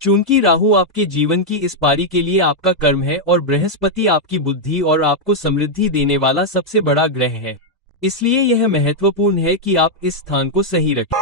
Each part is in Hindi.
चूंकि राहु आपके जीवन की इस पारी के लिए आपका कर्म है और बृहस्पति आपकी बुद्धि और आपको समृद्धि देने वाला सबसे बड़ा ग्रह है, इसलिए यह महत्वपूर्ण है कि आप इस स्थान को सही रखें।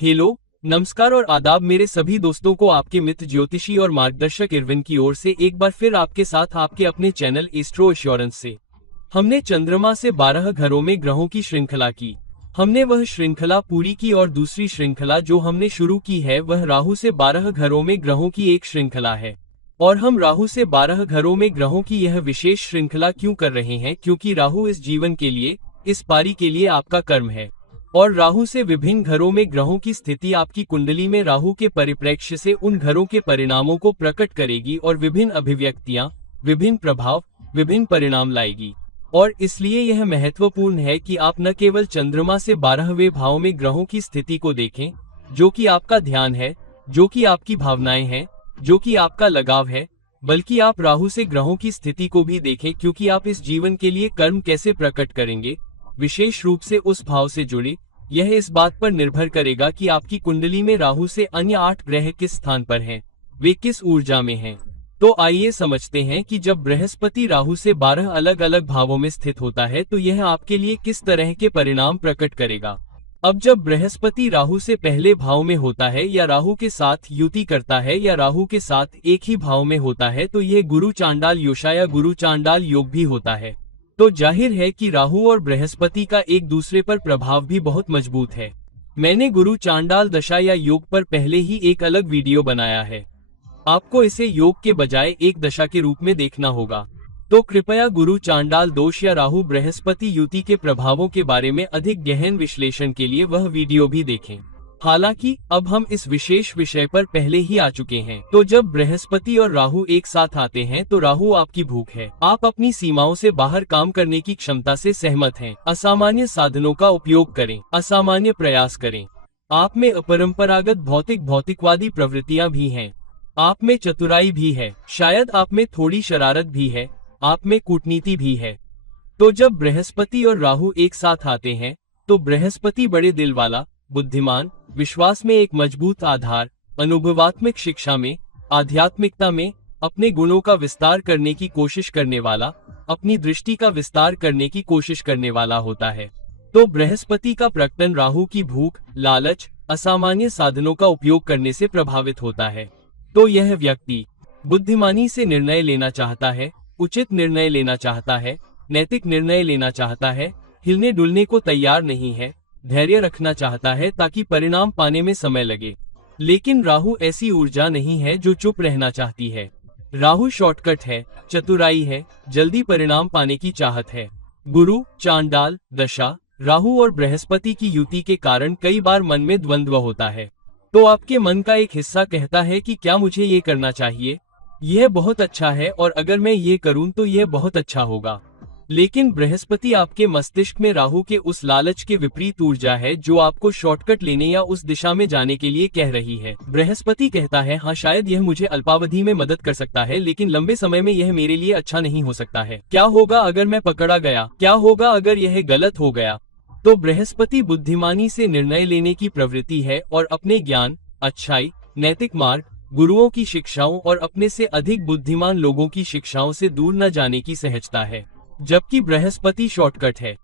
हेलो, नमस्कार और आदाब मेरे सभी दोस्तों को आपके मित्र ज्योतिषी और मार्गदर्शक इरविन की ओर से एक बार फिर आपके साथ आपके अपने चैनल एस्ट्रो एश्योरेंस से। हमने चंद्रमा से 12 घरों में ग्रहों की श्रृंखला की। हमने वह श्रृंखला पूरी की और दूसरी श्रृंखला जो हमने शुरू की है वह राहु से 12 घरों में ग्रहों की एक श्रृंखला है। और हम राहु से 12 घरों में ग्रहों की यह विशेष श्रृंखला क्यों कर रहे हैं, क्योंकि राहु इस जीवन के लिए, इस पारी के लिए आपका कर्म है। और राहु से विभिन्न घरों में ग्रहों की स्थिति आपकी कुंडली में राहु के परिप्रेक्ष्य से उन घरों के परिणामों को प्रकट करेगी और विभिन्न अभिव्यक्तियां, विभिन्न प्रभाव, विभिन्न परिणाम लाएगी। और इसलिए यह महत्वपूर्ण है कि आप न केवल चंद्रमा से 12वें भाव में ग्रहों की स्थिति को देखें, जो कि आपका ध्यान है, जो कि आपकी भावनाएं हैं, जो कि आपका लगाव है, बल्कि आप राहु से ग्रहों की स्थिति को भी देखें, क्योंकि आप इस जीवन के लिए कर्म कैसे प्रकट करेंगे, विशेष रूप से उस भाव से जुड़े, यह इस बात पर निर्भर करेगा कि आपकी कुंडली में राहु से अन्य 8 ग्रह किस स्थान पर हैं, वे किस ऊर्जा में हैं। तो आइए समझते हैं कि जब बृहस्पति राहु से 12 अलग अलग भावों में स्थित होता है तो यह आपके लिए किस तरह के परिणाम प्रकट करेगा। अब जब बृहस्पति राहु से पहले भाव में होता है या राहु के साथ युति करता है या राहु के साथ एक ही भाव में होता है तो यह गुरु चांडाल योशा या गुरु चांडाल योग भी होता है। तो जाहिर है कि राहु और बृहस्पति का एक दूसरे पर प्रभाव भी बहुत मजबूत है। मैंने गुरु चांडाल दशा या योग पर पहले ही एक अलग वीडियो बनाया है, आपको इसे योग के बजाय एक दशा के रूप में देखना होगा। तो कृपया गुरु चांडाल दोष या राहु बृहस्पति युति के प्रभावों के बारे में अधिक गहन विश्लेषण के लिए वह वीडियो भी देखें। हालांकि अब हम इस विशेष विषय पर पहले ही आ चुके हैं। तो जब बृहस्पति और राहु एक साथ आते हैं तो राहु आपकी भूख है, आप अपनी सीमाओं से बाहर काम करने की क्षमता से सहमत हैं, असामान्य साधनों का उपयोग करें, असामान्य प्रयास करें। आप में अपरंपरागत भौतिकवादी प्रवृत्तियां भी हैं, आप में चतुराई भी है, शायद आप में थोड़ी शरारत भी है, आप में कूटनीति भी है। तो जब बृहस्पति और राहु एक साथ आते हैं तो बृहस्पति बड़े दिल वाला, बुद्धिमान, विश्वास में एक मजबूत आधार, अनुभवात्मक शिक्षा में, आध्यात्मिकता में अपने गुणों का विस्तार करने की कोशिश करने वाला, अपनी दृष्टि का विस्तार करने की कोशिश करने वाला होता है। तो बृहस्पति का प्रकटन राहु की भूख, लालच, असामान्य साधनों का उपयोग करने से प्रभावित होता है। तो यह व्यक्ति बुद्धिमानी से निर्णय लेना चाहता है, उचित निर्णय लेना चाहता है, नैतिक निर्णय लेना चाहता है, हिलने डुलने को तैयार नहीं है, धैर्य रखना चाहता है ताकि परिणाम पाने में समय लगे। लेकिन राहु ऐसी ऊर्जा नहीं है जो चुप रहना चाहती है। राहु शॉर्टकट है, चतुराई है, जल्दी परिणाम पाने की चाहत है। गुरु चांडाल दशा, राहु और बृहस्पति की युति के कारण कई बार मन में द्वंद्व होता है। तो आपके मन का एक हिस्सा कहता है कि क्या मुझे ये करना चाहिए, यह बहुत अच्छा है और अगर मैं ये करूं तो यह बहुत अच्छा होगा। लेकिन बृहस्पति आपके मस्तिष्क में राहु के उस लालच के विपरीत ऊर्जा है जो आपको शॉर्टकट लेने या उस दिशा में जाने के लिए कह रही है। बृहस्पति कहता है, हाँ शायद यह मुझे अल्पावधि में मदद कर सकता है, लेकिन लंबे समय में यह मेरे लिए अच्छा नहीं हो सकता है। क्या होगा अगर मैं पकड़ा गया, क्या होगा अगर यह गलत हो गया। तो बृहस्पति बुद्धिमानी से निर्णय लेने की प्रवृत्ति है और अपने ज्ञान, अच्छाई, नैतिक मार्ग, गुरुओं की शिक्षाओं और अपने से अधिक बुद्धिमान लोगों की शिक्षाओं से दूर न जाने की सहजता है। जबकि बृहस्पति शॉर्टकट है।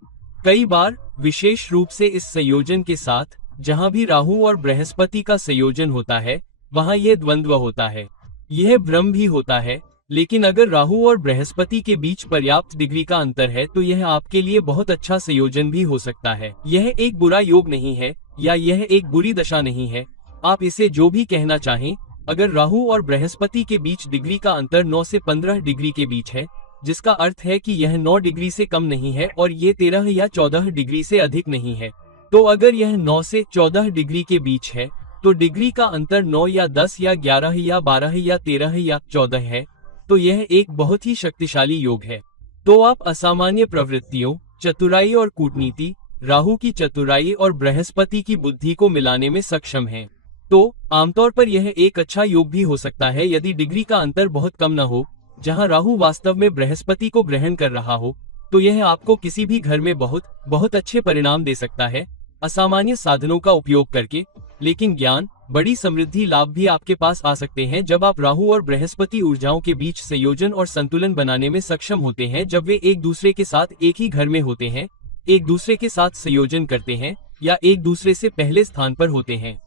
कई बार, विशेष रूप से इस संयोजन के साथ, जहां भी राहु और बृहस्पति का संयोजन होता है, वहां यह द्वंद्व होता है, यह भ्रम भी होता है। लेकिन अगर राहु और बृहस्पति के बीच पर्याप्त डिग्री का अंतर है तो यह आपके लिए बहुत अच्छा संयोजन भी हो सकता है। यह एक बुरा योग नहीं है या यह एक बुरी दशा नहीं है, आप इसे जो भी कहना चाहें। अगर राहु और बृहस्पति के बीच डिग्री का अंतर 9 से 15 डिग्री के बीच है, जिसका अर्थ है कि यह 9 डिग्री से कम नहीं है और ये 13 या 14 डिग्री से अधिक नहीं है। तो अगर यह 9 से 14 डिग्री के बीच है तो डिग्री का अंतर 9 या 10 या 11 या 12 या 13 या 14 है, तो यह एक बहुत ही शक्तिशाली योग है। तो आप असामान्य प्रवृत्तियों, चतुराई और कूटनीति, राहु की चतुराई और बृहस्पति की बुद्धि को मिलाने में सक्षम हैं। तो आमतौर पर यह एक अच्छा योग भी हो सकता है यदि डिग्री का अंतर बहुत कम न हो। जहां राहु वास्तव में बृहस्पति को ग्रहण कर रहा हो, तो यह आपको किसी भी घर में बहुत अच्छे परिणाम दे सकता है, असामान्य साधनों का उपयोग करके। लेकिन ज्ञान, बड़ी समृद्धि लाभ भी आपके पास आ सकते हैं जब आप राहु और बृहस्पति ऊर्जाओं के बीच संयोजन और संतुलन बनाने में सक्षम होते हैं। जब वे एक दूसरे के साथ एक ही घर में होते हैं, एक दूसरे के साथ संयोजन करते हैं या एक दूसरे से पहले स्थान पर होते हैं।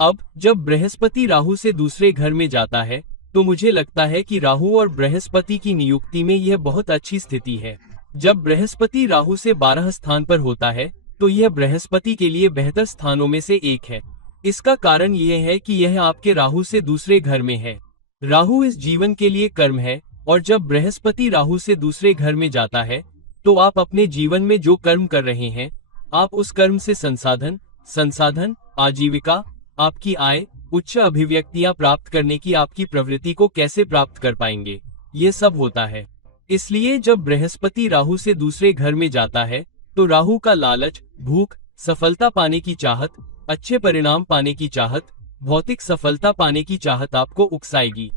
अब जब बृहस्पति राहु से दूसरे घर में जाता है, तो मुझे लगता है कि राहु और बृहस्पति की नियुक्ति में यह बहुत अच्छी स्थिति है। जब बृहस्पति राहु से 12 स्थान पर होता है, तो यह बृहस्पति के लिए बेहतर स्थानों में से एक है। इसका कारण यह है कि यह आपके राहु से दूसरे घर में है। राहु इस जीवन के लिए कर्म है, और जब बृहस्पति राहु से दूसरे घर में जाता है, तो आप अपने जीवन में जो कर्म कर रहे हैं, आप उस कर्म से संसाधन, आजीविका, आपकी आय, उच्च अभिव्यक्तियां प्राप्त करने की आपकी प्रवृत्ति को कैसे प्राप्त कर पाएंगे, ये सब होता है। इसलिए जब बृहस्पति राहु से दूसरे घर में जाता है, तो राहु का लालच, भूख, सफलता पाने की चाहत, अच्छे परिणाम पाने की चाहत, भौतिक सफलता पाने की चाहत आपको उकसाएगी।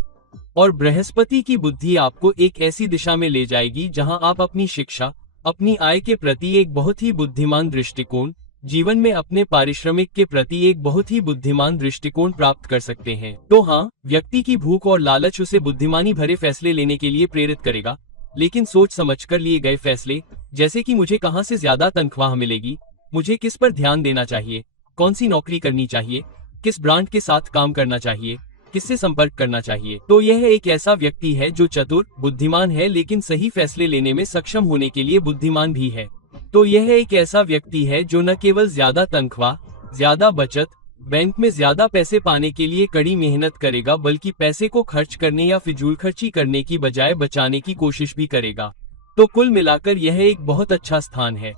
और बृहस्पति की बुद्धि आपको एक ऐसी दिशा में ले जाएगी जहां आप अपनी शिक्षा, अपनी आय के प्रति एक बहुत ही बुद्धिमान दृष्टिकोण, जीवन में अपने पारिश्रमिक के प्रति एक बहुत ही बुद्धिमान दृष्टिकोण प्राप्त कर सकते हैं। तो हाँ, व्यक्ति की भूख और लालच उसे बुद्धिमानी भरे फैसले लेने के लिए प्रेरित करेगा, लेकिन सोच समझकर लिए गए फैसले, जैसे कि मुझे कहां से ज्यादा तनख्वाह मिलेगी, मुझे किस पर ध्यान देना चाहिए, कौन सी नौकरी करनी चाहिए, किस ब्रांड के साथ काम करना चाहिए, किससे संपर्क करना चाहिए। तो यह एक ऐसा व्यक्ति है जो चतुर, बुद्धिमान है, लेकिन सही फैसले लेने में सक्षम होने के लिए बुद्धिमान भी है। तो यह एक ऐसा व्यक्ति है जो न केवल ज्यादा तनख्वाह, ज्यादा बचत, बैंक में ज्यादा पैसे पाने के लिए कड़ी मेहनत करेगा, बल्कि पैसे को खर्च करने या फिजूल खर्ची करने की बजाय बचाने की कोशिश भी करेगा। तो कुल मिलाकर यह एक बहुत अच्छा स्थान है।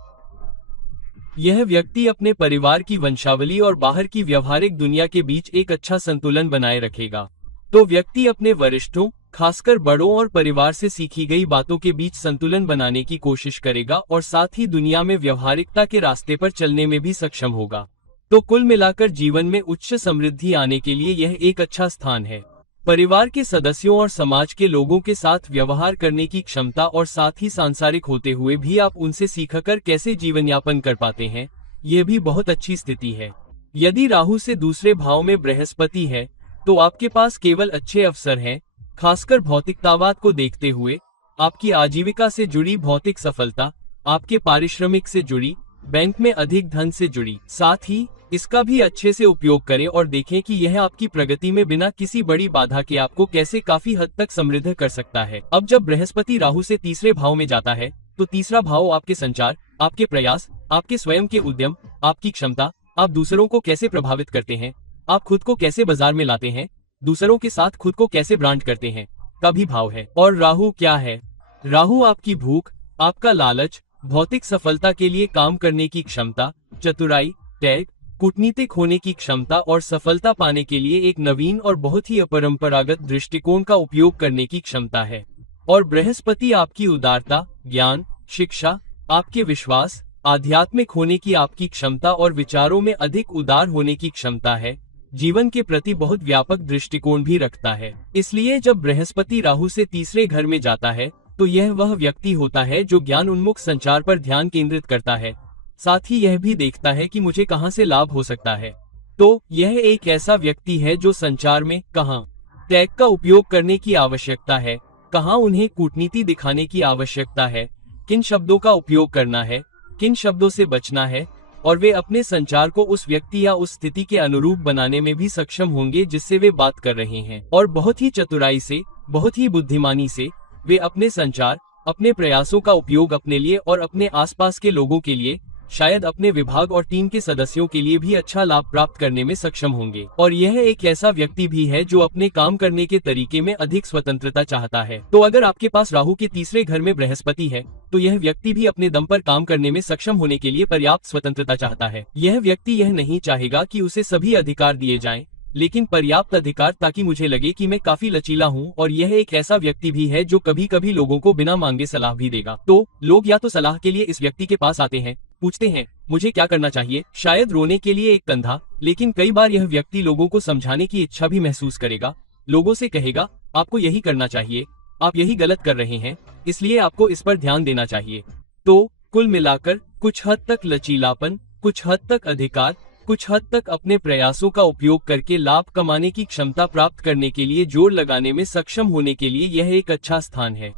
यह व्यक्ति अपने परिवार की वंशावली और बाहर की व्यवहारिक दुनिया के बीच एक अच्छा संतुलन बनाए रखेगा। तो व्यक्ति अपने वरिष्ठों, खासकर बड़ों और परिवार से सीखी गई बातों के बीच संतुलन बनाने की कोशिश करेगा और साथ ही दुनिया में व्यवहारिकता के रास्ते पर चलने में भी सक्षम होगा। तो कुल मिलाकर जीवन में उच्च समृद्धि आने के लिए यह एक अच्छा स्थान है। परिवार के सदस्यों और समाज के लोगों के साथ व्यवहार करने की क्षमता और साथ ही सांसारिक होते हुए भी आप उनसे सीखकर कैसे जीवन यापन कर पाते हैं, यह भी बहुत अच्छी स्थिति है। यदि राहु से दूसरे भाव में बृहस्पति है, तो आपके पास केवल अच्छे अवसर हैं, खासकर भौतिकतावाद को देखते हुए। आपकी आजीविका से जुड़ी भौतिक सफलता, आपके पारिश्रमिक से जुड़ी, बैंक में अधिक धन से जुड़ी। साथ ही इसका भी अच्छे से उपयोग करें और देखें कि यह आपकी प्रगति में बिना किसी बड़ी बाधा के आपको कैसे काफी हद तक समृद्ध कर सकता है। अब जब बृहस्पति राहु से तीसरे भाव में जाता है, तो तीसरा भाव आपके संचार, आपके प्रयास, आपके स्वयं के उद्यम, आपकी क्षमता, आप दूसरों को कैसे प्रभावित करते हैं, आप खुद को कैसे बाजार में लाते हैं, दूसरों के साथ खुद को कैसे ब्रांड करते हैं, का भी भाव है। और राहु क्या है? राहु आपकी भूख, आपका लालच, भौतिक सफलता के लिए काम करने की क्षमता, चतुराई, टैग, कूटनीतिक होने की क्षमता और सफलता पाने के लिए एक नवीन और बहुत ही अपरंपरागत दृष्टिकोण का उपयोग करने की क्षमता है। और बृहस्पति आपकी उदारता, ज्ञान, शिक्षा, आपके विश्वास, आध्यात्मिक होने की आपकी क्षमता और विचारों में अधिक उदार होने की क्षमता है। जीवन के प्रति बहुत व्यापक दृष्टिकोण भी रखता है। इसलिए जब बृहस्पति राहु से तीसरे घर में जाता है, तो यह वह व्यक्ति होता है जो ज्ञान उन्मुख संचार पर ध्यान केंद्रित करता है। साथ ही यह भी देखता है कि मुझे कहां से लाभ हो सकता है। तो यह एक ऐसा व्यक्ति है जो संचार में कहां टैग का उपयोग करने की आवश्यकता है, कहां उन्हें कूटनीति दिखाने की आवश्यकता है, किन शब्दों का उपयोग करना है, किन शब्दों से बचना है, और वे अपने संचार को उस व्यक्ति या उस स्थिति के अनुरूप बनाने में भी सक्षम होंगे जिससे वे बात कर रहे हैं। और बहुत ही चतुराई से, बहुत ही बुद्धिमानी से वे अपने संचार, अपने प्रयासों का उपयोग अपने लिए और अपने आसपास के लोगों के लिए, शायद अपने विभाग और टीम के सदस्यों के लिए भी अच्छा लाभ प्राप्त करने में सक्षम होंगे। और यह एक ऐसा व्यक्ति भी है जो अपने काम करने के तरीके में अधिक स्वतंत्रता चाहता है। तो अगर आपके पास राहु के तीसरे घर में बृहस्पति है, तो यह व्यक्ति भी अपने दम पर काम करने में सक्षम होने के लिए पर्याप्त स्वतंत्रता चाहता है। यह व्यक्ति यह नहीं चाहेगा कि उसे सभी अधिकार दिए जाएं, लेकिन पर्याप्त अधिकार ताकि मुझे लगे कि मैं काफी लचीला हूँ, और यह एक ऐसा व्यक्ति भी है जो कभी कभी लोगों को बिना मांगे सलाह भी देगा। तो लोग या तो सलाह के लिए इस व्यक्ति के पास आते हैं, पूछते हैं मुझे क्या करना चाहिए, शायद रोने के लिए एक कंधा, लेकिन कई बार यह व्यक्ति लोगों को समझाने की इच्छा भी महसूस करेगा। लोगों से कहेगा आपको यही करना चाहिए, आप यही गलत कर रहे हैं, इसलिए आपको इस पर ध्यान देना चाहिए। तो कुल मिलाकर कुछ हद तक लचीलापन, कुछ हद तक अधिकार, कुछ हद तक अपने प्रयासों का उपयोग करके लाभ कमाने की क्षमता प्राप्त करने के लिए जोर लगाने में सक्षम होने के लिए यह एक अच्छा स्थान है।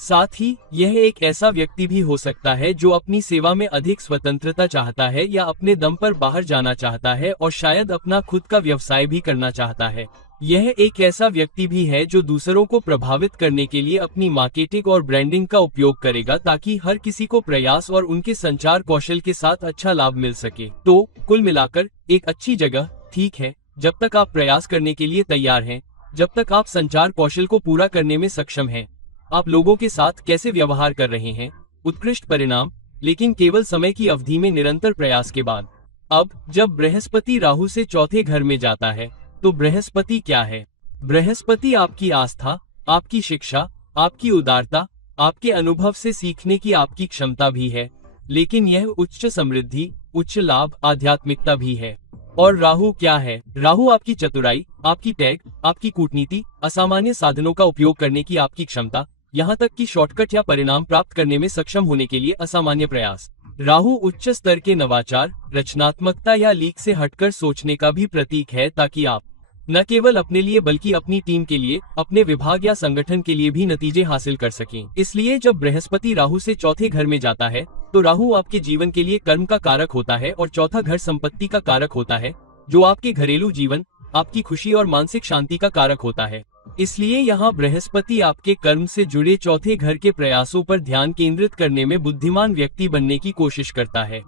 साथ ही यह एक ऐसा व्यक्ति भी हो सकता है जो अपनी सेवा में अधिक स्वतंत्रता चाहता है या अपने दम पर बाहर जाना चाहता है और शायद अपना खुद का व्यवसाय भी करना चाहता है। यह एक ऐसा व्यक्ति भी है जो दूसरों को प्रभावित करने के लिए अपनी मार्केटिंग और ब्रांडिंग का उपयोग करेगा ताकि हर किसी को प्रयास और उनके संचार कौशल के साथ अच्छा लाभ मिल सके। तो कुल मिलाकर एक अच्छी जगह, ठीक है, जब तक आप प्रयास करने के लिए तैयार हैं, जब तक आप संचार कौशल को पूरा करने में सक्षम हैं, आप लोगों के साथ कैसे व्यवहार कर रहे हैं, उत्कृष्ट परिणाम, लेकिन केवल समय की अवधि में निरंतर प्रयास के बाद। अब जब बृहस्पति राहु से चौथे घर में जाता है, तो बृहस्पति क्या है? बृहस्पति आपकी आस्था, आपकी शिक्षा, आपकी उदारता, आपके अनुभव से सीखने की आपकी क्षमता भी है, लेकिन यह उच्च समृद्धि, उच्च लाभ, आध्यात्मिकता भी है। और राहु क्या है? राहु आपकी चतुराई, आपकी टैग, आपकी कूटनीति, असामान्य साधनों का उपयोग करने की आपकी क्षमता, यहाँ तक कि शॉर्टकट या परिणाम प्राप्त करने में सक्षम होने के लिए असामान्य प्रयास। राहु उच्च स्तर के नवाचार, रचनात्मकता या लीक से हटकर सोचने का भी प्रतीक है ताकि आप न केवल अपने लिए बल्कि अपनी टीम के लिए, अपने विभाग या संगठन के लिए भी नतीजे हासिल कर सकें। इसलिए जब बृहस्पति राहु से चौथे घर में जाता है, तो राहु आपके जीवन के लिए कर्म का कारक होता है और चौथा घर संपत्ति का कारक होता है, जो आपके घरेलू जीवन, आपकी खुशी और मानसिक शांति का कारक होता है। इसलिए यहाँ बृहस्पति आपके कर्म से जुड़े चौथे घर के प्रयासों पर ध्यान केंद्रित करने में बुद्धिमान व्यक्ति बनने की कोशिश करता है।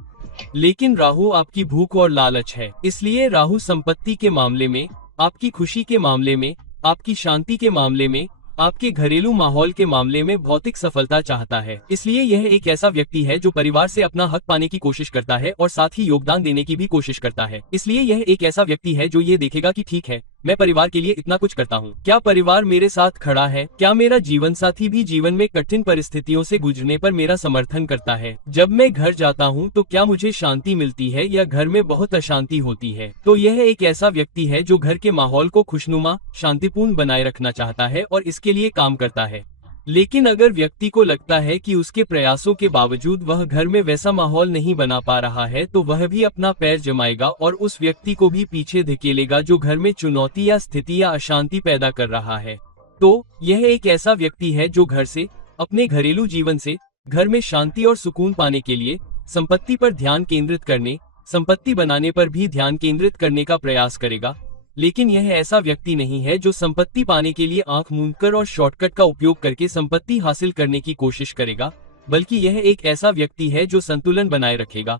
लेकिन राहु आपकी भूख और लालच है, इसलिए राहु संपत्ति के मामले में, आपकी खुशी के मामले में, आपकी शांति के मामले में, आपके घरेलू माहौल के मामले में भौतिक सफलता चाहता है। इसलिए यह एक ऐसा व्यक्ति है जो परिवार से अपना हक पाने की कोशिश करता है और साथ ही योगदान देने की भी कोशिश करता है। इसलिए यह एक ऐसा व्यक्ति है जो ये देखेगा कि ठीक है, मैं परिवार के लिए इतना कुछ करता हूँ, क्या परिवार मेरे साथ खड़ा है, क्या मेरा जीवन साथी भी जीवन में कठिन परिस्थितियों से गुजरने पर मेरा समर्थन करता है, जब मैं घर जाता हूँ तो क्या मुझे शांति मिलती है या घर में बहुत अशांति होती है। तो यह एक ऐसा व्यक्ति है जो घर के माहौल को खुशनुमा, शांतिपूर्ण बनाए रखना चाहता है और इसके लिए काम करता है। लेकिन अगर व्यक्ति को लगता है कि उसके प्रयासों के बावजूद वह घर में वैसा माहौल नहीं बना पा रहा है, तो वह भी अपना पैर जमाएगा और उस व्यक्ति को भी पीछे धकेलेगा जो घर में चुनौती या स्थिति या अशांति पैदा कर रहा है। तो यह एक ऐसा व्यक्ति है जो घर से, अपने घरेलू जीवन से, घर में शांति और सुकून पाने के लिए संपत्ति पर ध्यान केंद्रित करने, संपत्ति बनाने पर भी ध्यान केंद्रित करने का प्रयास करेगा। लेकिन यह ऐसा व्यक्ति नहीं है जो संपत्ति पाने के लिए आंख मूंदकर और शॉर्टकट का उपयोग करके संपत्ति हासिल करने की कोशिश करेगा, बल्कि यह एक ऐसा व्यक्ति है जो संतुलन बनाए रखेगा।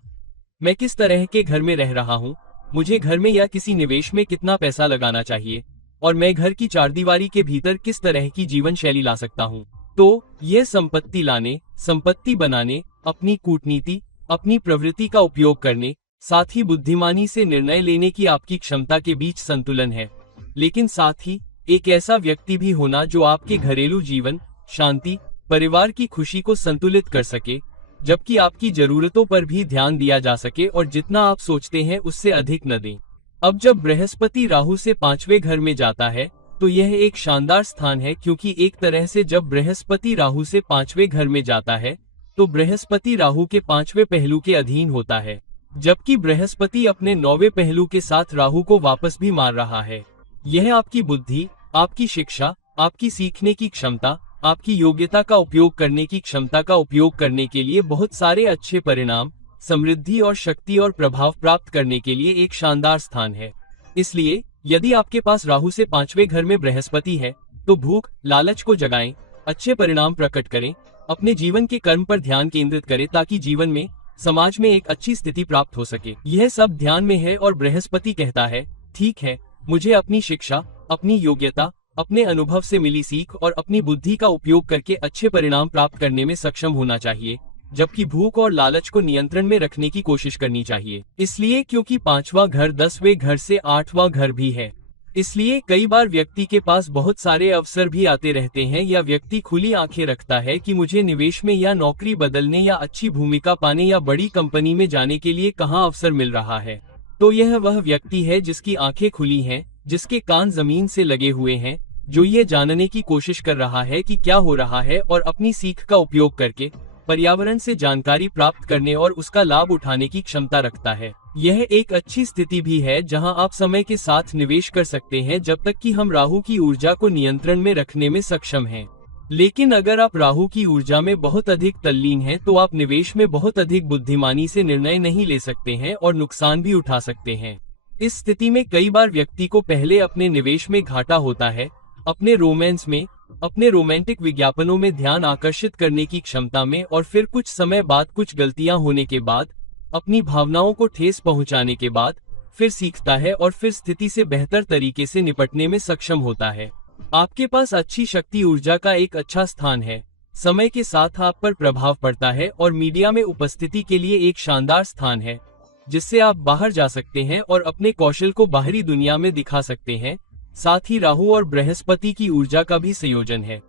मैं किस तरह के घर में रह रहा हूँ, मुझे घर में या किसी निवेश में कितना पैसा लगाना चाहिए, और मैं घर की चारदीवारी के भीतर किस तरह की जीवन शैली ला सकता हूँ। तो यह संपत्ति लाने, संपत्ति बनाने, अपनी कूटनीति, अपनी प्रवृत्ति का उपयोग करने, साथ ही बुद्धिमानी से निर्णय लेने की आपकी क्षमता के बीच संतुलन है। लेकिन साथ ही एक ऐसा व्यक्ति भी होना जो आपके घरेलू जीवन, शांति, परिवार की खुशी को संतुलित कर सके, जबकि आपकी जरूरतों पर भी ध्यान दिया जा सके और जितना आप सोचते हैं उससे अधिक न दें। अब जब बृहस्पति राहु से पांचवें घर में जाता है, तो यह एक शानदार स्थान है, क्योंकि एक तरह से जब बृहस्पति राहु से पांचवें घर में जाता है, तो बृहस्पति राहु के पांचवें पहलू के अधीन होता है, जबकि बृहस्पति अपने नौवें पहलू के साथ राहु को वापस भी मार रहा है। यह आपकी बुद्धि, आपकी शिक्षा, आपकी सीखने की क्षमता, आपकी योग्यता का उपयोग करने की क्षमता का उपयोग करने के लिए बहुत सारे अच्छे परिणाम, समृद्धि और शक्ति और प्रभाव प्राप्त करने के लिए एक शानदार स्थान है। इसलिए यदि आपके पास राहु से पांचवें घर में बृहस्पति है, तो भूख, लालच को जगाएं, अच्छे परिणाम प्रकट करें, अपने जीवन के कर्म पर ध्यान केंद्रित करें ताकि जीवन में, समाज में एक अच्छी स्थिति प्राप्त हो सके। यह सब ध्यान में है और बृहस्पति कहता है, ठीक है, मुझे अपनी शिक्षा, अपनी योग्यता, अपने अनुभव से मिली सीख और अपनी बुद्धि का उपयोग करके अच्छे परिणाम प्राप्त करने में सक्षम होना चाहिए, जबकि भूख और लालच को नियंत्रण में रखने की कोशिश करनी चाहिए। इसलिए क्योंकि पांचवा घर 10वें घर से 8वां घर भी है, इसलिए कई बार व्यक्ति के पास बहुत सारे अवसर भी आते रहते हैं या व्यक्ति खुली आंखें रखता है कि मुझे निवेश में या नौकरी बदलने या अच्छी भूमिका पाने या बड़ी कंपनी में जाने के लिए कहाँ अवसर मिल रहा है। तो यह वह व्यक्ति है जिसकी आंखें खुली हैं, जिसके कान जमीन से लगे हुए हैं, जो ये जानने की कोशिश कर रहा है कि क्या हो रहा है और अपनी सीख का उपयोग करके पर्यावरण से जानकारी प्राप्त करने और उसका लाभ उठाने की क्षमता रखता है। यह एक अच्छी स्थिति भी है जहां आप समय के साथ निवेश कर सकते हैं जब तक कि हम राहु की ऊर्जा को नियंत्रण में रखने में सक्षम हैं। लेकिन अगर आप राहु की ऊर्जा में बहुत अधिक तल्लीन हैं तो आप निवेश में बहुत अधिक बुद्धिमानी से निर्णय नहीं ले सकते हैं और नुकसान भी उठा सकते हैं। इस स्थिति में कई बार व्यक्ति को पहले अपने निवेश में घाटा होता है, अपने रोमांस में, अपने रोमांटिक विज्ञापनों में ध्यान आकर्षित करने की क्षमता में, और फिर कुछ समय बाद कुछ गलतियां होने के बाद, अपनी भावनाओं को ठेस पहुंचाने के बाद फिर सीखता है और फिर स्थिति से बेहतर तरीके से निपटने में सक्षम होता है। आपके पास अच्छी शक्ति ऊर्जा का एक अच्छा स्थान है, समय के साथ आप पर प्रभाव पड़ता है और मीडिया में उपस्थिति के लिए एक शानदार स्थान है जिससे आप बाहर जा सकते हैं और अपने कौशल को बाहरी दुनिया में दिखा सकते हैं। साथ ही राहु और बृहस्पति की ऊर्जा का भी संयोजन है।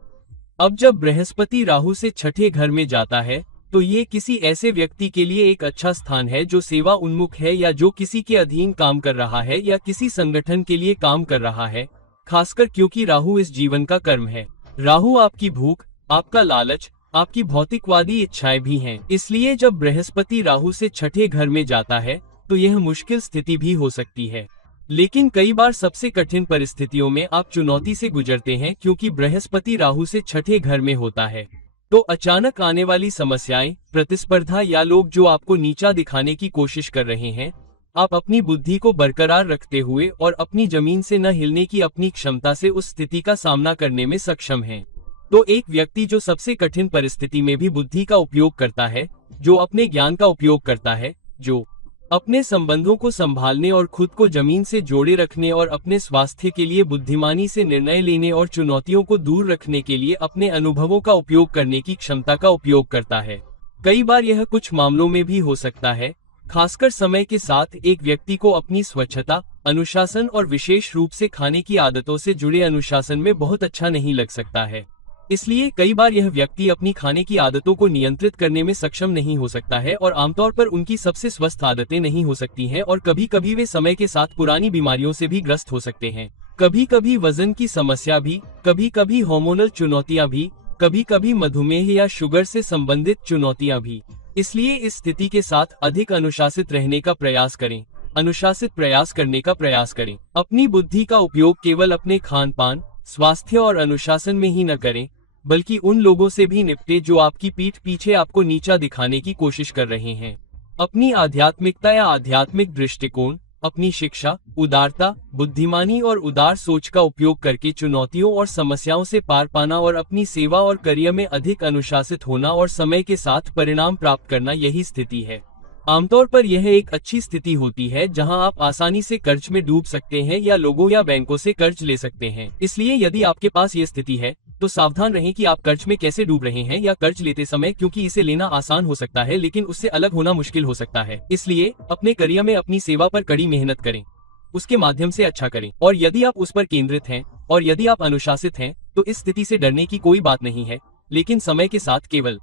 अब जब बृहस्पति राहु से छठे घर में जाता है तो ये किसी ऐसे व्यक्ति के लिए एक अच्छा स्थान है जो सेवा उन्मुख है या जो किसी के अधीन काम कर रहा है या किसी संगठन के लिए काम कर रहा है, खासकर क्योंकि राहु इस जीवन का कर्म है। राहु आपकी भूख, आपका लालच, आपकी भौतिकवादी इच्छाएं भी हैं। इसलिए जब बृहस्पति राहु से छठे घर में जाता है तो यह मुश्किल स्थिति भी हो सकती है, लेकिन कई बार सबसे कठिन परिस्थितियों में आप चुनौती से गुजरते हैं क्योंकि बृहस्पति राहु से छठे घर में होता है। तो अचानक आने वाली समस्याएं, प्रतिस्पर्धा या लोग जो आपको नीचा दिखाने की कोशिश कर रहे हैं, आप अपनी बुद्धि को बरकरार रखते हुए और अपनी जमीन से न हिलने की अपनी क्षमता से उस स्थिति का सामना करने में सक्षम हैं। तो एक व्यक्ति जो सबसे कठिन परिस्थिति में भी बुद्धि का उपयोग करता है, जो अपने ज्ञान का उपयोग करता है, जो अपने संबंधों को संभालने और खुद को जमीन से जोड़े रखने और अपने स्वास्थ्य के लिए बुद्धिमानी से निर्णय लेने और चुनौतियों को दूर रखने के लिए अपने अनुभवों का उपयोग करने की क्षमता का उपयोग करता है। कई बार यह कुछ मामलों में भी हो सकता है, खासकर समय के साथ एक व्यक्ति को अपनी स्वच्छता, अनुशासन और विशेष रूप से खाने की आदतों से जुड़े अनुशासन में बहुत अच्छा नहीं लग सकता है। इसलिए कई बार यह व्यक्ति अपनी खाने की आदतों को नियंत्रित करने में सक्षम नहीं हो सकता है और आमतौर पर उनकी सबसे स्वस्थ आदतें नहीं हो सकती हैं और कभी कभी वे समय के साथ पुरानी बीमारियों से भी ग्रस्त हो सकते हैं। कभी कभी वजन की समस्या भी, कभी कभी हार्मोनल चुनौतियां भी, कभी कभी मधुमेह या शुगर से संबंधित चुनौतियां भी। इसलिए इस स्थिति के साथ अधिक अनुशासित रहने का प्रयास करें, अनुशासित प्रयास करने का प्रयास करें। अपनी बुद्धि का उपयोग केवल अपने खान पान, स्वास्थ्य और अनुशासन में ही न करें, बल्कि उन लोगों से भी निपटे जो आपकी पीठ पीछे आपको नीचा दिखाने की कोशिश कर रहे हैं। अपनी आध्यात्मिकता या आध्यात्मिक दृष्टिकोण, अपनी शिक्षा, उदारता, बुद्धिमानी और उदार सोच का उपयोग करके चुनौतियों और समस्याओं से पार पाना और अपनी सेवा और करियर में अधिक अनुशासित होना और समय के साथ परिणाम प्राप्त करना, यही स्थिति है। आमतौर पर यह एक अच्छी स्थिति होती है जहां आप आसानी से कर्ज में डूब सकते हैं या लोगों या बैंकों से कर्ज ले सकते हैं। इसलिए यदि आपके पास ये स्थिति है तो सावधान रहें कि आप कर्ज में कैसे डूब रहे हैं या कर्ज लेते समय, क्योंकि इसे लेना आसान हो सकता है लेकिन उससे अलग होना मुश्किल हो सकता है। इसलिए अपने करियर में अपनी सेवा पर कड़ी मेहनत करें, उसके माध्यम से अच्छा करें, और यदि आप उस पर केंद्रित हैं और यदि आप अनुशासित हैं तो इस स्थिति से डरने की कोई बात नहीं है। लेकिन समय के साथ केवल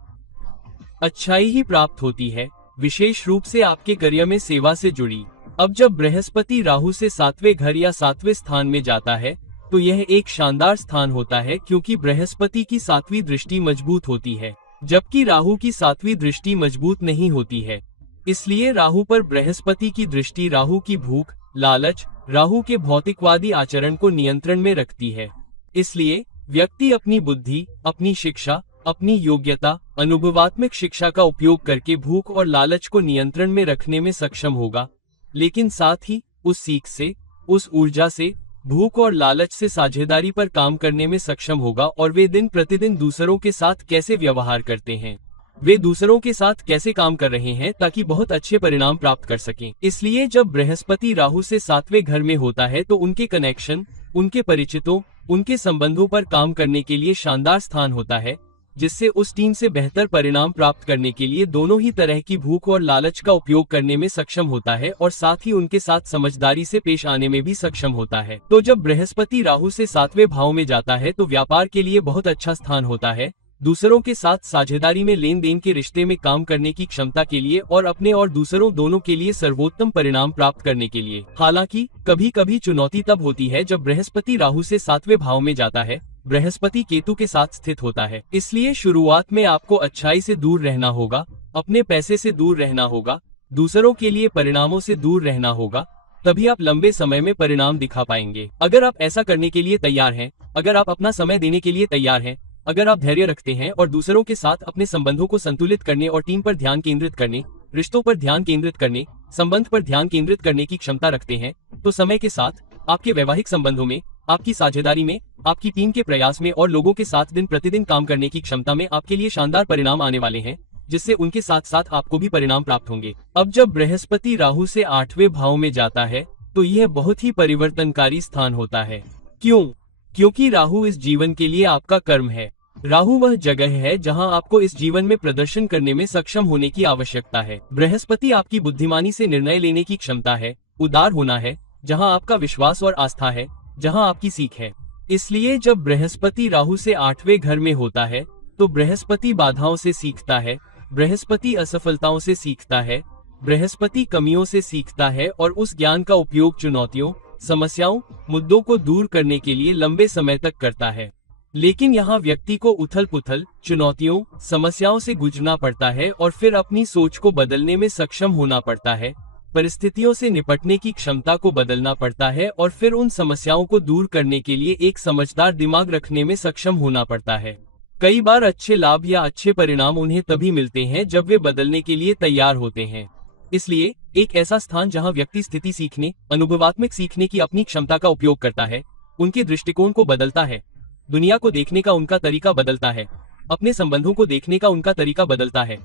अच्छाई ही प्राप्त होती है, विशेष रूप से आपके करियर में सेवा से जुड़ी। अब जब बृहस्पति राहु से सातवें घर या सातवें स्थान में जाता है तो यह एक शानदार स्थान होता है क्योंकि बृहस्पति की सातवीं दृष्टि मजबूत होती है, जबकि राहु की सातवीं दृष्टि मजबूत नहीं होती है। इसलिए राहु पर बृहस्पति की दृष्टि राहु की भूख, लालच, राहु के भौतिकवादी आचरण को नियंत्रण में रखती है। इसलिए व्यक्ति अपनी बुद्धि, अपनी शिक्षा, अपनी योग्यता, अनुभवात्मक शिक्षा का उपयोग करके भूख और लालच को नियंत्रण में रखने में सक्षम होगा, लेकिन साथ ही उस सीख से, उस ऊर्जा से, भूख और लालच से साझेदारी पर काम करने में सक्षम होगा और वे दिन प्रतिदिन दूसरों के साथ कैसे व्यवहार करते हैं, वे दूसरों के साथ कैसे काम कर रहे हैं ताकि बहुत अच्छे परिणाम प्राप्त कर सकें। इसलिए जब बृहस्पति राहु से सातवें घर में होता है तो उनके कनेक्शन, उनके परिचितों, उनके संबंधों पर काम करने के लिए शानदार स्थान होता है, जिससे उस टीम से बेहतर परिणाम प्राप्त करने के लिए दोनों ही तरह की भूख और लालच का उपयोग करने में सक्षम होता है और साथ ही उनके साथ समझदारी से पेश आने में भी सक्षम होता है। तो जब बृहस्पति राहु से 7वें भाव में जाता है तो व्यापार के लिए बहुत अच्छा स्थान होता है, दूसरों के साथ साझेदारी में लेन देन के रिश्ते में काम करने की क्षमता के लिए और अपने और दूसरों दोनों के लिए सर्वोत्तम परिणाम प्राप्त करने के लिए। हालांकि कभी कभी चुनौती तब होती है जब बृहस्पति राहु से 7वें भाव में जाता है, बृहस्पति केतु के साथ स्थित होता है। इसलिए शुरुआत में आपको अच्छाई से दूर रहना होगा, अपने पैसे से दूर रहना होगा, दूसरों के लिए परिणामों से दूर रहना होगा, तभी आप लंबे समय में परिणाम दिखा पाएंगे। अगर आप ऐसा करने के लिए तैयार हैं, अगर आप अपना समय देने के लिए तैयार हैं, अगर आप धैर्य रखते हैं और दूसरों के साथ अपने संबंधों को संतुलित करने और टीम पर ध्यान केंद्रित करने, रिश्तों पर ध्यान केंद्रित करने, संबंध पर ध्यान केंद्रित करने की क्षमता रखते हैं, तो समय के साथ आपके वैवाहिक संबंधों में, आपकी साझेदारी में, आपकी टीम के प्रयास में और लोगों के साथ दिन प्रतिदिन काम करने की क्षमता में आपके लिए शानदार परिणाम आने वाले हैं, जिससे उनके साथ साथ आपको भी परिणाम प्राप्त होंगे। अब जब बृहस्पति राहु से 8वें भाव में जाता है तो यह बहुत ही परिवर्तनकारी स्थान होता है। क्यों? क्योंकि राहु इस जीवन के लिए आपका कर्म है। राहु वह जगह है जहां आपको इस जीवन में प्रदर्शन करने में सक्षम होने की आवश्यकता है। बृहस्पति आपकी बुद्धिमानी से निर्णय लेने की क्षमता है, उदार होना है, जहां आपका विश्वास और आस्था है, जहां आपकी सीख है। इसलिए जब बृहस्पति राहु से 8वें घर में होता है तो बृहस्पति बाधाओं से सीखता है, बृहस्पति असफलताओं से सीखता है, बृहस्पति कमियों से सीखता है और उस ज्ञान का उपयोग चुनौतियों, समस्याओं, मुद्दों को दूर करने के लिए लंबे समय तक करता है। लेकिन यहाँ व्यक्ति को उथल पुथल, चुनौतियों, समस्याओं से गुजरना पड़ता है और फिर अपनी सोच को बदलने में सक्षम होना पड़ता है, परिस्थितियों से निपटने की क्षमता को बदलना पड़ता है और फिर उन समस्याओं को दूर करने के लिए एक समझदार दिमाग रखने में सक्षम होना पड़ता है। कई बार अच्छे लाभ या अच्छे परिणाम उन्हें तभी मिलते हैं जब वे बदलने के लिए तैयार होते हैं। इसलिए एक ऐसा स्थान जहां व्यक्ति स्थिति सीखने, अनुभवात्मक सीखने की अपनी क्षमता का उपयोग करता है, उनके दृष्टिकोण को बदलता है, दुनिया को देखने का उनका तरीका बदलता है, अपने संबंधों को देखने का उनका तरीका बदलता है,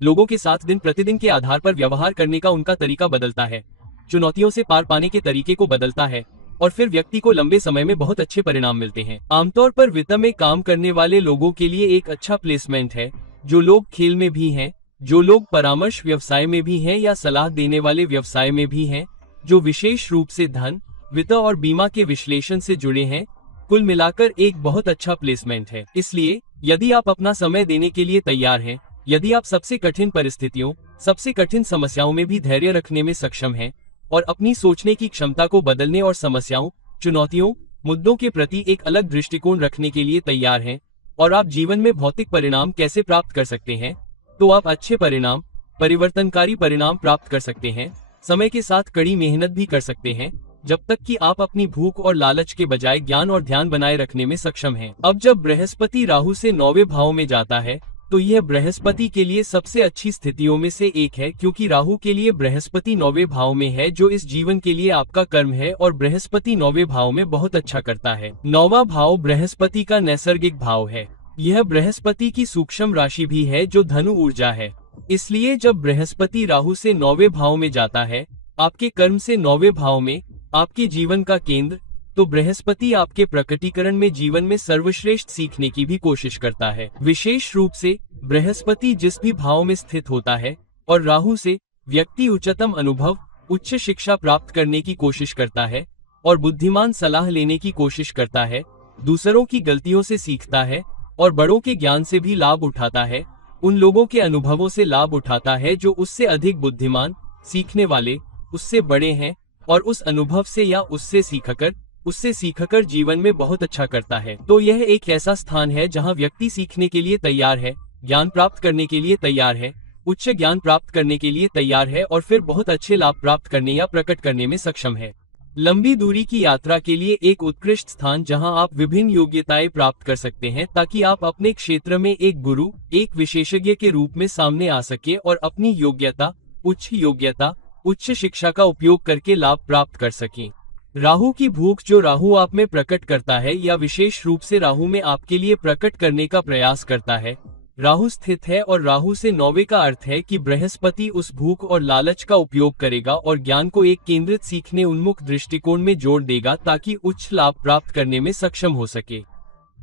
लोगों के साथ दिन प्रतिदिन के आधार पर व्यवहार करने का उनका तरीका बदलता है, चुनौतियों से पार पाने के तरीके को बदलता है और फिर व्यक्ति को लंबे समय में बहुत अच्छे परिणाम मिलते हैं। आमतौर पर वित्त में काम करने वाले लोगों के लिए एक अच्छा प्लेसमेंट है। जो लोग खेल में भी हैं, जो लोग परामर्श व्यवसाय में भी हैं या सलाह देने वाले व्यवसाय में भी हैं, जो विशेष रूप से धन, वित्त और बीमा के विश्लेषण से जुड़े हैं, कुल मिलाकर एक बहुत अच्छा प्लेसमेंट है। इसलिए यदि आप अपना समय देने के लिए तैयार हैं, यदि आप सबसे कठिन परिस्थितियों, सबसे कठिन समस्याओं में भी धैर्य रखने में सक्षम हैं और अपनी सोचने की क्षमता को बदलने और समस्याओं, चुनौतियों, मुद्दों के प्रति एक अलग दृष्टिकोण रखने के लिए तैयार हैं और आप जीवन में भौतिक परिणाम कैसे प्राप्त कर सकते हैं, तो आप अच्छे परिणाम, परिवर्तनकारी परिणाम प्राप्त कर सकते हैं, समय के साथ कड़ी मेहनत भी कर सकते हैं, जब तक कि आप अपनी भूख और लालच के बजाय ज्ञान और ध्यान बनाए रखने में सक्षम हैं। अब जब बृहस्पति राहु से 9वें भाव में जाता है तो यह बृहस्पति के लिए सबसे अच्छी स्थितियों में से एक है, क्योंकि राहु के लिए बृहस्पति 9वें भाव में है जो इस जीवन के लिए आपका कर्म है और बृहस्पति 9वें भाव में बहुत अच्छा करता है। 9वां भाव बृहस्पति का नैसर्गिक भाव है। यह बृहस्पति की सूक्ष्म राशि भी है जो धनु ऊर्जा है। इसलिए जब बृहस्पति राहु से 9वें भाव में जाता है, आपके कर्म से 9वें भाव में, आपके जीवन का केंद्र, तो बृहस्पति आपके प्रकटीकरण में जीवन में सर्वश्रेष्ठ सीखने की भी कोशिश करता है। विशेष रूप से बृहस्पति जिस भी भाव में स्थित होता है और राहु से व्यक्ति उच्चतम अनुभव, उच्च शिक्षा प्राप्त करने की कोशिश करता है और बुद्धिमान सलाह लेने की कोशिश करता है, दूसरों की गलतियों से सीखता है और बड़ों के ज्ञान से भी लाभ उठाता है, उन लोगों के अनुभवों से लाभ उठाता है जो उससे अधिक बुद्धिमान, सीखने वाले, उससे बड़े हैं और उस अनुभव से या उससे सीखकर जीवन में बहुत अच्छा करता है। तो यह एक ऐसा स्थान है जहां व्यक्ति सीखने के लिए तैयार है, ज्ञान प्राप्त करने के लिए तैयार है, उच्च ज्ञान प्राप्त करने के लिए तैयार है और फिर बहुत अच्छे लाभ प्राप्त करने या प्रकट करने में सक्षम है। लंबी दूरी की यात्रा के लिए एक उत्कृष्ट स्थान जहां आप विभिन्न योग्यताएं प्राप्त कर सकते हैं ताकि आप अपने क्षेत्र में एक गुरु, एक विशेषज्ञ के रूप में सामने आ सके और अपनी योग्यता, उच्च शिक्षा का उपयोग करके लाभ प्राप्त कर सकें। राहु की भूख जो राहु आप में प्रकट करता है या विशेष रूप से राहु में आपके लिए प्रकट करने का प्रयास करता है, राहु स्थित है और राहु से 9वें का अर्थ है कि बृहस्पति उस भूख और लालच का उपयोग करेगा और ज्ञान को एक केंद्रित सीखने उन्मुख दृष्टिकोण में जोड़ देगा ताकि उच्च लाभ प्राप्त करने में सक्षम हो सके।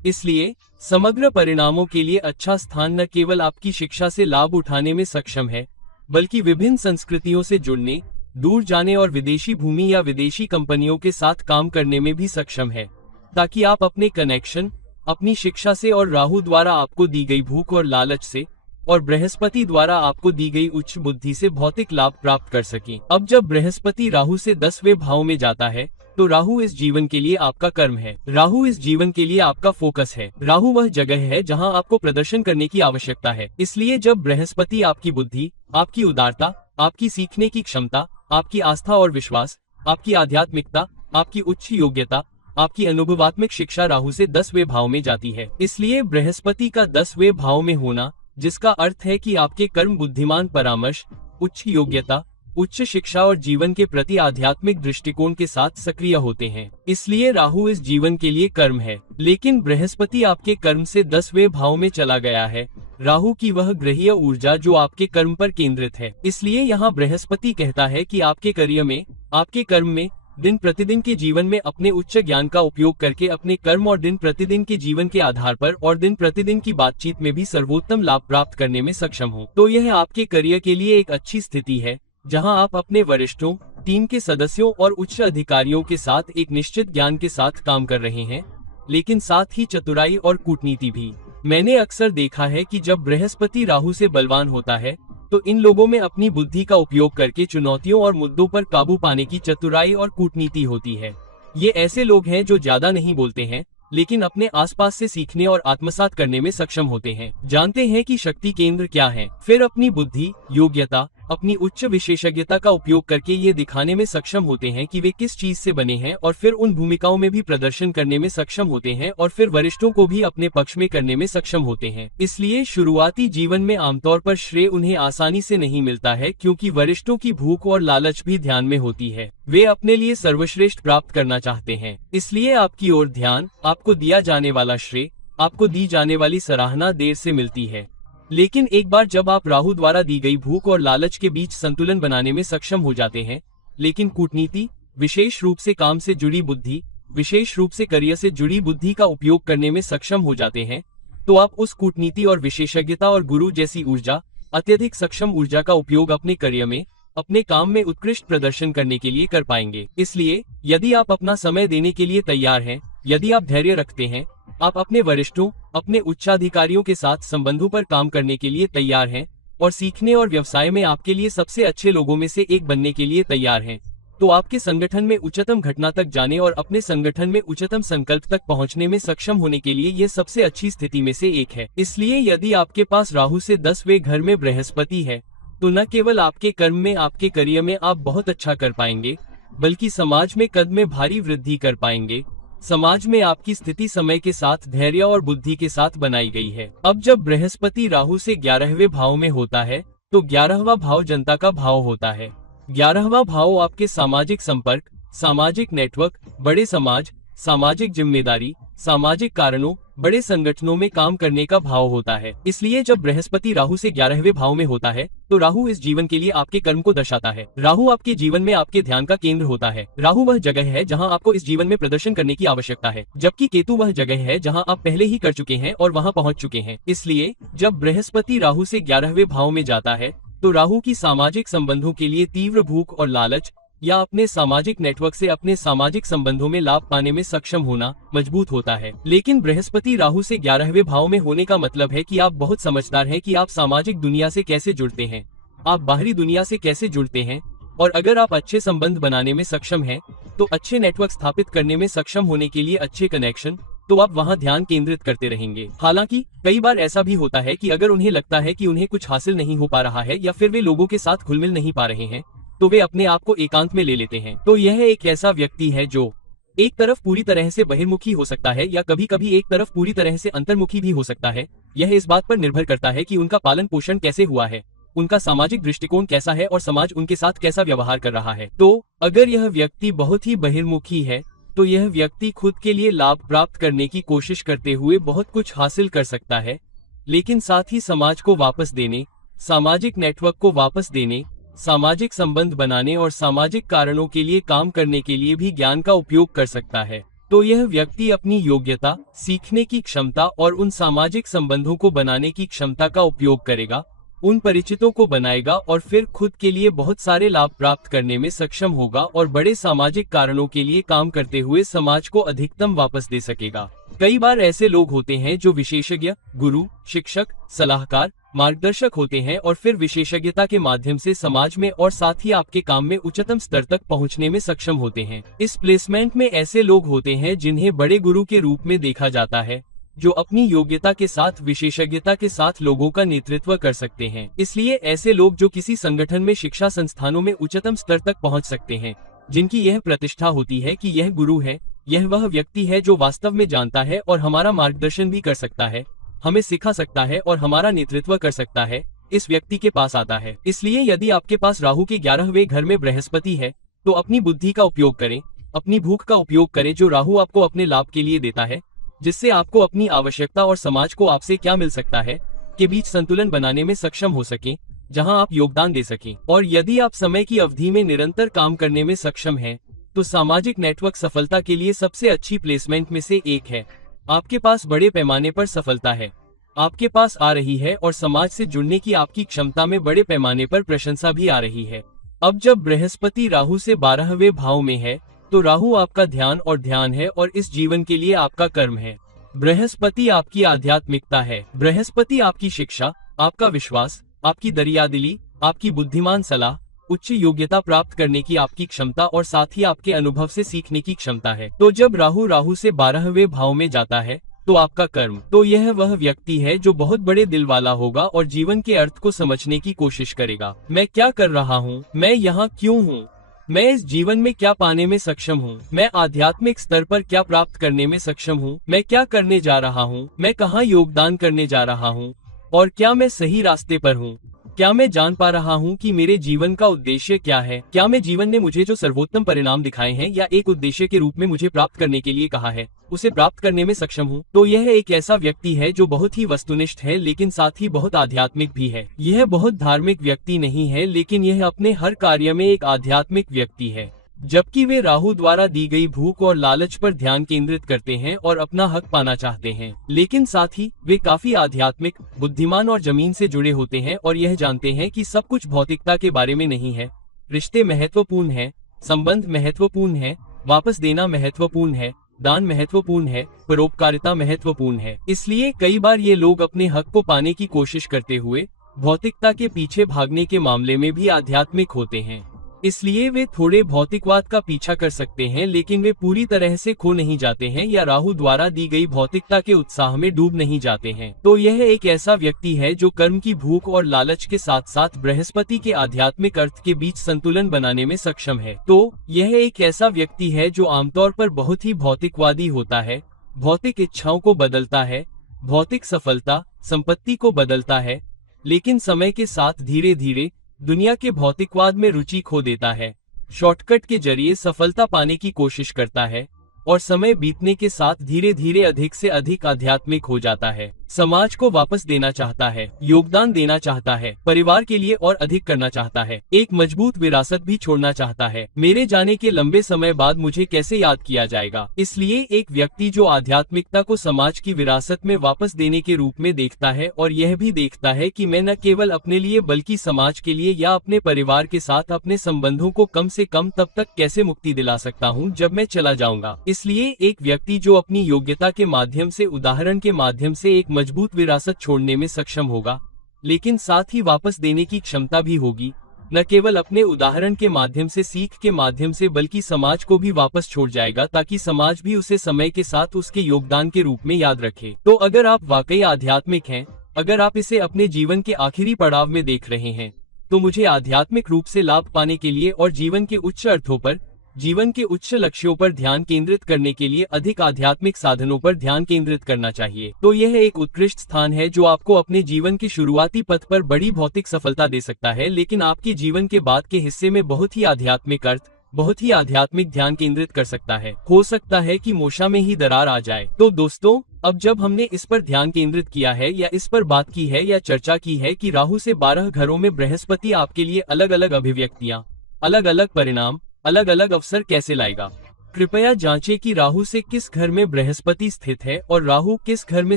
इसलिए समग्र परिणामों के लिए अच्छा स्थान न केवल आपकी शिक्षा से लाभ उठाने में सक्षम है, बल्कि विभिन्न संस्कृतियों से जुड़ने, दूर जाने और विदेशी भूमि या विदेशी कंपनियों के साथ काम करने में भी सक्षम है, ताकि आप अपने कनेक्शन, अपनी शिक्षा से और राहु द्वारा आपको दी गई भूख और लालच से और बृहस्पति द्वारा आपको दी गई उच्च बुद्धि से भौतिक लाभ प्राप्त कर सकें। अब जब बृहस्पति राहु से 10वें भाव में जाता है, तो राहु इस जीवन के लिए आपका कर्म है। राहु इस जीवन के लिए आपका फोकस है। राहु वह जगह है जहां आपको प्रदर्शन करने की आवश्यकता है। इसलिए जब बृहस्पति आपकी बुद्धि, आपकी उदारता, आपकी सीखने की क्षमता, आपकी आस्था और विश्वास, आपकी आध्यात्मिकता, आपकी उच्च योग्यता, आपकी अनुभवात्मक शिक्षा राहु से 10वें भाव में जाती है। इसलिए बृहस्पति का 10वें भाव में होना, जिसका अर्थ है कि आपके कर्म बुद्धिमान परामर्श, उच्च योग्यता, उच्च शिक्षा और जीवन के प्रति आध्यात्मिक दृष्टिकोण के साथ सक्रिय होते हैं। इसलिए राहु इस जीवन के लिए कर्म है। लेकिन बृहस्पति आपके कर्म से 10वें भाव में चला गया है, राहु की वह ग्रहीय ऊर्जा जो आपके कर्म पर केंद्रित है। इसलिए यहाँ बृहस्पति कहता है कि आपके कार्य में, आपके कर्म में, दिन प्रतिदिन के जीवन में अपने उच्च ज्ञान का उपयोग करके अपने कर्म और दिन प्रतिदिन के जीवन के आधार पर और दिन प्रतिदिन की बातचीत में भी सर्वोत्तम लाभ प्राप्त करने में सक्षम हो। तो यह आपके करियर के लिए एक अच्छी स्थिति है, जहां आप अपने वरिष्ठों, टीम के सदस्यों और उच्च अधिकारियों के साथ एक निश्चित ज्ञान के साथ काम कर रहे हैं, लेकिन साथ ही चतुराई और कूटनीति भी। मैंने अक्सर देखा है कि जब बृहस्पति राहु से बलवान होता है, तो इन लोगों में अपनी बुद्धि का उपयोग करके चुनौतियों और मुद्दों पर काबू पाने की चतुराई और कूटनीति होती है। ये ऐसे लोग हैं जो ज्यादा नहीं बोलते हैं, लेकिन अपने आसपास से सीखने और आत्मसात करने में सक्षम होते हैं, जानते हैं कि शक्ति केंद्र क्या है, फिर अपनी बुद्धि, योग्यता, अपनी उच्च विशेषज्ञता का उपयोग करके ये दिखाने में सक्षम होते हैं कि वे किस चीज से बने हैं और फिर उन भूमिकाओं में भी प्रदर्शन करने में सक्षम होते हैं और फिर वरिष्ठों को भी अपने पक्ष में करने में सक्षम होते हैं। इसलिए शुरुआती जीवन में आमतौर पर श्रेय उन्हें आसानी से नहीं मिलता है, क्योंकि वरिष्ठों की भूख और लालच भी ध्यान में होती है। वे अपने लिए सर्वश्रेष्ठ प्राप्त करना चाहते हैं, इसलिए आपकी ओर ध्यान, आपको दिया जाने वाला श्रेय, आपको दी जाने वाली सराहना देर से मिलती है। लेकिन एक बार जब आप राहु द्वारा दी गई भूख और लालच के बीच संतुलन बनाने में सक्षम हो जाते हैं, लेकिन कूटनीति, विशेष रूप से काम से जुड़ी बुद्धि, विशेष रूप से करियर से जुड़ी बुद्धि का उपयोग करने में सक्षम हो जाते हैं, तो आप उस कूटनीति और विशेषज्ञता और गुरु जैसी ऊर्जा, अत्यधिक सक्षम ऊर्जा का उपयोग अपने करियर में, अपने काम में उत्कृष्ट प्रदर्शन करने के लिए कर पाएंगे। इसलिए यदि आप अपना समय देने के लिए तैयार हैं, यदि आप धैर्य रखते हैं, आप अपने वरिष्ठों, अपने उच्चाधिकारियों के साथ संबंधों पर काम करने के लिए तैयार हैं और सीखने और व्यवसाय में आपके लिए सबसे अच्छे लोगों में से एक बनने के लिए तैयार हैं, तो आपके संगठन में उच्चतम घटना तक जाने और अपने संगठन में उच्चतम संकल्प तक पहुंचने में सक्षम होने के लिए यह सबसे अच्छी स्थिति में से एक है। इसलिए यदि आपके पास राहु से 10वें घर में बृहस्पति है, तो न केवल आपके कर्म में, आपके करियर में आप बहुत अच्छा कर पाएंगे, बल्कि समाज में कद में भारी वृद्धि कर पाएंगे। समाज में आपकी स्थिति समय के साथ धैर्य और बुद्धि के साथ बनाई गई है। अब जब बृहस्पति राहु से 11वें भाव में होता है, तो 11वां भाव जनता का भाव होता है। 11वां भाव आपके सामाजिक संपर्क, सामाजिक नेटवर्क, बड़े समाज, सामाजिक जिम्मेदारी, सामाजिक कारणों, बड़े संगठनों में काम करने का भाव होता है। इसलिए जब बृहस्पति राहु से 11वें भाव में होता है, तो राहु इस जीवन के लिए आपके कर्म को दर्शाता है। राहु आपके जीवन में आपके ध्यान का केंद्र होता है। राहु वह जगह है जहां आपको इस जीवन में प्रदर्शन करने की आवश्यकता है, जबकि केतु वह जगह है जहां आप पहले ही कर चुके हैं और वहां पहुंच चुके हैं। इसलिए जब बृहस्पति राहु से 11वें भाव में जाता है, तो राहु की सामाजिक संबंधों के लिए तीव्र भूख और लालच, या अपने सामाजिक नेटवर्क से अपने सामाजिक संबंधों में लाभ पाने में सक्षम होना मजबूत होता है। लेकिन बृहस्पति राहु से 11वें भाव में होने का मतलब है कि आप बहुत समझदार हैं कि आप सामाजिक दुनिया से कैसे जुड़ते हैं, आप बाहरी दुनिया से कैसे जुड़ते हैं, और अगर आप अच्छे संबंध बनाने में सक्षम हैं, तो अच्छे नेटवर्क स्थापित करने में सक्षम होने के लिए अच्छे कनेक्शन, तो आप वहां ध्यान केंद्रित करते रहेंगे। हालांकि कई बार ऐसा भी होता है कि अगर उन्हें लगता है कि उन्हें कुछ हासिल नहीं हो पा रहा है या फिर वे लोगों के साथ घुल मिल नहीं पा रहे हैं, तो वे अपने आप को एकांत में ले लेते हैं। तो यह एक ऐसा व्यक्ति है जो एक तरफ पूरी तरह से बहिर्मुखी हो सकता है या कभी कभी एक तरफ पूरी तरह से अंतर्मुखी भी हो सकता है। यह इस बात पर निर्भर करता है कि उनका पालन पोषण कैसे हुआ है, उनका सामाजिक दृष्टिकोण कैसा है और समाज उनके साथ कैसा व्यवहार कर रहा है। तो अगर यह व्यक्ति बहुत ही बहिर्मुखी है, तो यह व्यक्ति खुद के लिए लाभ प्राप्त करने की कोशिश करते हुए बहुत कुछ हासिल कर सकता है, लेकिन साथ ही समाज को वापस देने, सामाजिक नेटवर्क को वापस देने, सामाजिक संबंध बनाने और सामाजिक कारणों के लिए काम करने के लिए भी ज्ञान का उपयोग कर सकता है। तो यह व्यक्ति अपनी योग्यता, सीखने की क्षमता और उन सामाजिक संबंधों को बनाने की क्षमता का उपयोग करेगा, उन परिचितों को बनाएगा और फिर खुद के लिए बहुत सारे लाभ प्राप्त करने में सक्षम होगा और बड़े सामाजिक कारणों के लिए काम करते हुए समाज को अधिकतम वापस दे सकेगा। कई बार ऐसे लोग होते हैं जो विशेषज्ञ, गुरु, शिक्षक, सलाहकार, मार्गदर्शक होते हैं और फिर विशेषज्ञता के माध्यम से समाज में और साथ ही आपके काम में उच्चतम स्तर तक पहुंचने में सक्षम होते हैं। इस प्लेसमेंट में ऐसे लोग होते हैं जिन्हें बड़े गुरु के रूप में देखा जाता है, जो अपनी योग्यता के साथ विशेषज्ञता के साथ लोगों का नेतृत्व कर सकते हैं। इसलिए ऐसे लोग जो किसी संगठन में, शिक्षा संस्थानों में उच्चतम स्तर तक पहुंच सकते हैं, जिनकी यह प्रतिष्ठा होती है कि यह गुरु है, यह वह व्यक्ति है जो वास्तव में जानता है और हमारा मार्गदर्शन भी कर सकता है, हमें सिखा सकता है और हमारा नेतृत्व कर सकता है, इस व्यक्ति के पास आता है। इसलिए यदि आपके पास राहु के 11वें घर में बृहस्पति है, तो अपनी बुद्धि का उपयोग करें, अपनी भूख का उपयोग करें जो राहु आपको अपने लाभ के लिए देता है, जिससे आपको अपनी आवश्यकता और समाज को आपसे क्या मिल सकता है के बीच संतुलन बनाने में सक्षम हो सके, जहां आप योगदान दे सकें। और यदि आप समय की अवधि में निरंतर काम करने में सक्षम हैं, तो सामाजिक नेटवर्क सफलता के लिए सबसे अच्छी प्लेसमेंट में से एक है। आपके पास बड़े पैमाने पर सफलता है, आपके पास आ रही है और समाज से जुड़ने की आपकी क्षमता में बड़े पैमाने पर प्रशंसा भी आ रही है। अब जब बृहस्पति राहु से 12वें भाव में है, तो राहु आपका ध्यान है और इस जीवन के लिए आपका कर्म है। बृहस्पति आपकी आध्यात्मिकता है, बृहस्पति आपकी शिक्षा, आपका विश्वास, आपकी दरियादिली, आपकी बुद्धिमान सलाह, उच्च योग्यता प्राप्त करने की आपकी क्षमता और साथ ही आपके अनुभव से सीखने की क्षमता है। तो जब राहु से 12वें भाव में जाता है, तो आपका कर्म, तो यह वह व्यक्ति है जो बहुत बड़े दिल वाला होगा और जीवन के अर्थ को समझने की कोशिश करेगा। मैं क्या कर रहा हूँ, मैं यहाँ क्यों हूँ, मैं इस जीवन में क्या पाने में सक्षम हूँ, मैं आध्यात्मिक स्तर पर क्या प्राप्त करने में सक्षम हूँ, मैं क्या करने जा रहा हूँ, मैं कहाँ योगदान करने जा रहा हूँ और क्या मैं सही रास्ते पर हूँ। क्या मैं जान पा रहा हूँ कि मेरे जीवन का उद्देश्य क्या है? क्या मैं जीवन ने मुझे जो सर्वोत्तम परिणाम दिखाए हैं या एक उद्देश्य के रूप में मुझे प्राप्त करने के लिए कहा है, उसे प्राप्त करने में सक्षम हूँ? तो यह एक ऐसा व्यक्ति है जो बहुत ही वस्तुनिष्ठ है, लेकिन साथ ही बहुत आध्यात्मिक भी है। यह बहुत धार्मिक व्यक्ति नहीं है, लेकिन यह अपने हर कार्य में एक आध्यात्मिक व्यक्ति है, जबकि वे राहु द्वारा दी गई भूख और लालच पर ध्यान केंद्रित करते हैं और अपना हक पाना चाहते हैं। लेकिन साथ ही वे काफी आध्यात्मिक, बुद्धिमान और जमीन से जुड़े होते हैं और यह जानते हैं कि सब कुछ भौतिकता के बारे में नहीं है। रिश्ते महत्वपूर्ण हैं, संबंध महत्वपूर्ण है, वापस देना महत्वपूर्ण है, दान महत्वपूर्ण है, परोपकारिता महत्वपूर्ण है। इसलिए कई बार ये लोग अपने हक को पाने की कोशिश करते हुए भौतिकता के पीछे भागने के मामले में भी आध्यात्मिक होते हैं। इसलिए वे थोड़े भौतिकवाद का पीछा कर सकते हैं, लेकिन वे पूरी तरह से खो नहीं जाते हैं या राहु द्वारा दी गई भौतिकता के उत्साह में डूब नहीं जाते हैं। तो यह एक ऐसा व्यक्ति है जो कर्म की भूख और लालच के साथ साथ बृहस्पति के आध्यात्मिक अर्थ के बीच संतुलन बनाने में सक्षम है। तो यह एक ऐसा व्यक्ति है जो आमतौर पर बहुत ही भौतिकवादी होता है, भौतिक इच्छाओं को बदलता है, भौतिक सफलता, संपत्ति को बदलता है, लेकिन समय के साथ धीरे धीरे दुनिया के भौतिकवाद में रुचि खो देता है, शॉर्टकट के जरिए सफलता पाने की कोशिश करता है और समय बीतने के साथ धीरे धीरे अधिक से अधिक आध्यात्मिक हो जाता है। समाज को वापस देना चाहता है, योगदान देना चाहता है, परिवार के लिए और अधिक करना चाहता है, एक मजबूत विरासत भी छोड़ना चाहता है। मेरे जाने के लंबे समय बाद मुझे कैसे याद किया जाएगा? इसलिए एक व्यक्ति जो आध्यात्मिकता को समाज की विरासत में वापस देने के रूप में देखता है और यह भी देखता है कि मैं न केवल अपने लिए बल्कि समाज के लिए या अपने परिवार के साथ अपने संबंधों को कम से कम तब तक कैसे मुक्ति दिला सकता हूँ जब मैं चला जाऊंगा। इसलिए एक व्यक्ति जो अपनी योग्यता के माध्यम से, उदाहरण के माध्यम से एक मजबूत विरासत छोड़ने में सक्षम होगा, लेकिन साथ ही वापस देने की क्षमता भी होगी, न केवल अपने उदाहरण के माध्यम से, सीख के माध्यम से, बल्कि समाज को भी वापस छोड़ जाएगा ताकि समाज भी उसे समय के साथ उसके योगदान के रूप में याद रखे। तो अगर आप वाकई आध्यात्मिक हैं, अगर आप इसे अपने जीवन के आखिरी पड़ाव में देख रहे हैं, तो मुझे आध्यात्मिक रूप से लाभ पाने के लिए और जीवन के उच्च अर्थों पर, जीवन के उच्च लक्ष्यों पर ध्यान केंद्रित करने के लिए अधिक आध्यात्मिक साधनों पर ध्यान केंद्रित करना चाहिए। तो यह एक उत्कृष्ट स्थान है जो आपको अपने जीवन के शुरुआती पथ पर बड़ी भौतिक सफलता दे सकता है, लेकिन आपके जीवन के बाद के हिस्से में बहुत ही आध्यात्मिक अर्थ, बहुत ही आध्यात्मिक ध्यान केंद्रित कर सकता है। हो सकता है कि मोक्षा में ही दरार आ जाए। तो दोस्तों, अब जब हमने इस पर ध्यान केंद्रित किया है या इस पर बात की है या चर्चा की है कि राहु से 12 घरों में बृहस्पति आपके लिए अलग अलग अभिव्यक्तियां, अलग अलग परिणाम, अलग अलग अवसर कैसे लाएगा, कृपया जांचें कि राहु से किस घर में बृहस्पति स्थित है और राहु किस घर में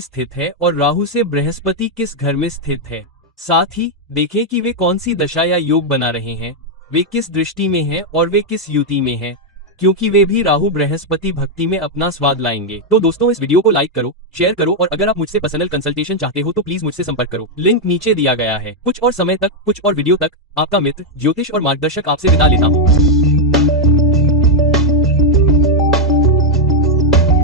स्थित है और राहु से बृहस्पति किस घर में स्थित है। साथ ही देखें कि वे कौन सी दशा या योग बना रहे हैं, वे किस दृष्टि में हैं और वे किस युति में हैं, क्योंकि वे भी राहु बृहस्पति भक्ति में अपना स्वाद लाएंगे। तो दोस्तों, इस वीडियो को लाइक करो, शेयर करो और अगर आप मुझसे पर्सनल कंसल्टेशन चाहते हो तो प्लीज मुझसे संपर्क करो। लिंक नीचे दिया गया है। कुछ और समय तक, कुछ और वीडियो तक आपका मित्र ज्योतिष और मार्गदर्शक आपसे विदा लेता हूँ।